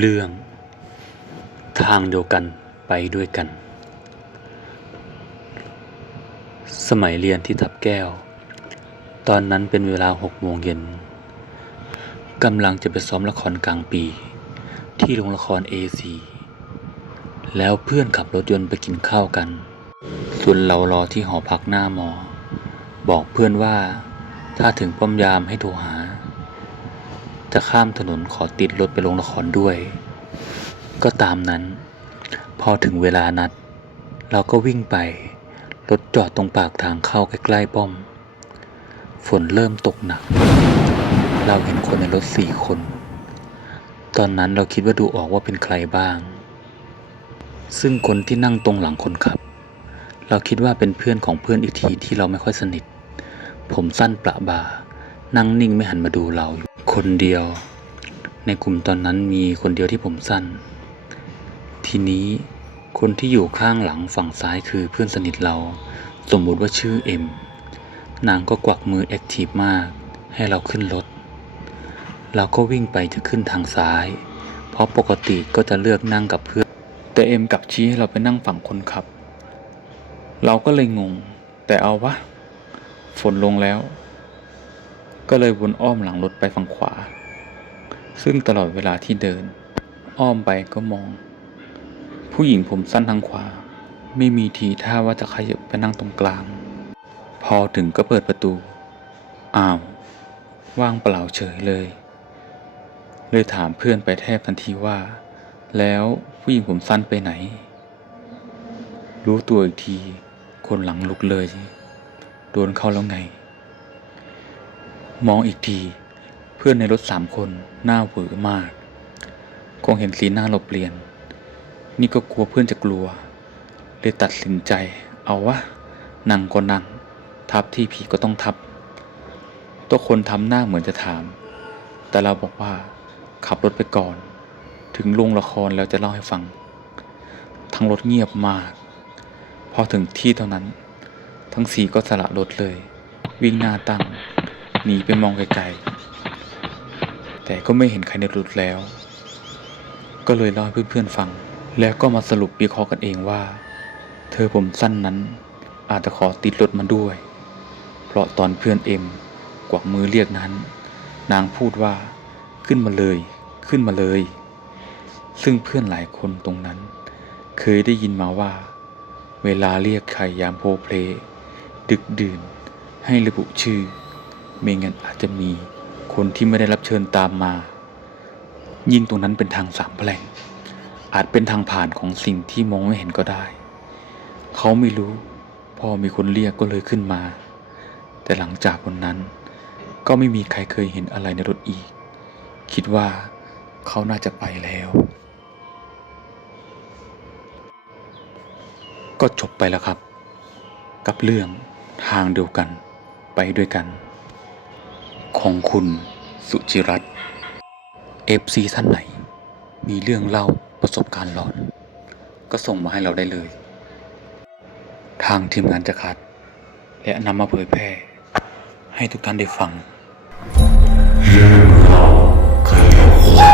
เรื่อง ทางเดียวกันไปด้วยกัน สมัยเรียนที่ทับแก้ว ตอนนั้นเป็นเวลาหกโมงเย็นกำลังจะไปซ้อมละครกลางปี ที่โรงละคร AC แล้วเพื่อนขับรถยนต์ไปกินข้าวกัน ส่วนเรารอที่หอพักหน้ามอ บอกเพื่อนว่าถ้าถึงป้อมยามให้โทรหา จะข้ามถนนขอติดรถไปลงละครด้วย ก็ตามนั้น พอถึงเวลานัด เราก็วิ่งไป รถจอดตรงปากทางเข้าใกล้ๆป้อม ฝนเริ่มตกหนัก เราเห็นคนในรถสี่คน ตอนนั้นเราคิดว่าดูออกว่าเป็นใครบ้าง ซึ่งคนที่นั่งตรงหลังคนขับ เราคิดว่าเป็นเพื่อนของเพื่อนอีกทีที่เราไม่ค่อยสนิท ผมสั้นประบา นั่งนิ่งไม่หันมาดูเราอยู่ คนเดียว ในกลุ่มตอนนั้นมีคนเดียวที่ผมสั้น ทีนี้คนที่อยู่ข้างหลังฝั่งซ้ายคือเพื่อนสนิทเรา สมมุติว่าชื่อเอ็มนางก็กวักมือแอคทีฟมาก ให้เราขึ้นรถ เราก็วิ่งไปจะขึ้นทางซ้าย เพราะปกติก็จะเลือกนั่งกับเพื่อน แต่เอ็มกลับชี้ให้เราไปนั่งฝั่งคนขับ เราก็เลยงง แต่เอาวะ ฝนลงแล้ว ก็เลยวนอ้อมหลังรถไปฝั่งขวา ซึ่งตลอดเวลาที่เดิน อ้อมไปก็มอง ผู้หญิงผมสั้นทางขวา ไม่มีทีท่าว่าจะขยับไปนั่งตรงกลาง พอถึงก็เปิดประตู อ้าว ว่างเปล่าเฉยเลย เลยถามเพื่อนไปแทบทันทีว่า แล้วผู้หญิงผมสั้นไปไหน รู้ตัวอีกที คนหลังลุกเลย โดนเข้าแล้วไง มองอีกที เพื่อนในรถสามคนหน้าหวอมาก คงเห็นสีหน้าเราเปลี่ยน นี่ก็กลัวเพื่อนจะกลัว เลยตัดสินใจ เอาวะนั่งก็นั่ง ทับที่ผีก็ต้องทับ ตัวคนทำหน้าเหมือนจะถาม แต่เราบอกว่า ขับรถไปก่อน ถึงลงละครแล้วจะเล่าให้ฟัง ทั้งรถเงียบมาก พอถึงที่เท่านั้น ทั้งสี่ก็สละรถเลย วิ่งหน้าตั้ง หนีไปมองไกลๆ แต่ก็ไม่เห็นใครในรถแล้ว ก็เลยเล่าให้เพื่อนๆฟัง แล้วก็มาสรุปวิเคราะห์กันเองว่า เธอผมสั้นนั้นอาจจะขอติดรถมาด้วย เพราะตอนเพื่อนเอ็มกวักมือเรียกนั้น นางพูดว่าขึ้นมาเลย ขึ้นมาเลย ซึ่งเพื่อนหลายคนตรงนั้น เคยได้ยินมาว่า เวลาเรียกใครยามโพลเพลดึกดื่นให้ระบุชื่อ ไม่งั้นอาจจะมีคนที่ไม่ได้รับเชิญตามมา ยิ่งตรงนั้นเป็นทางสามแพร่งอาจเป็นทางผ่านของสิ่งที่มองไม่เห็นก็ได้ เขาไม่รู้พอมีคนเรียกก็เลยขึ้นมา แต่หลังจากวันนั้น ก็ไม่มีใครเคยเห็นอะไรในรถอีก คิดว่าเขาน่าจะไปแล้ว ก็จบไปแล้วครับ กับเรื่องทางเดียวกันไปด้วยกัน ของคุณสุจิรัตเอฟซีท่านไหน มีเรื่องเล่าประสบการณ์หลอน ก็ส่งมาให้เราได้เลย ทางทีมงานจะคัด และนำมาเผยแพร่ ให้ทุกท่านได้ฟังเรื่องเล่าขยะ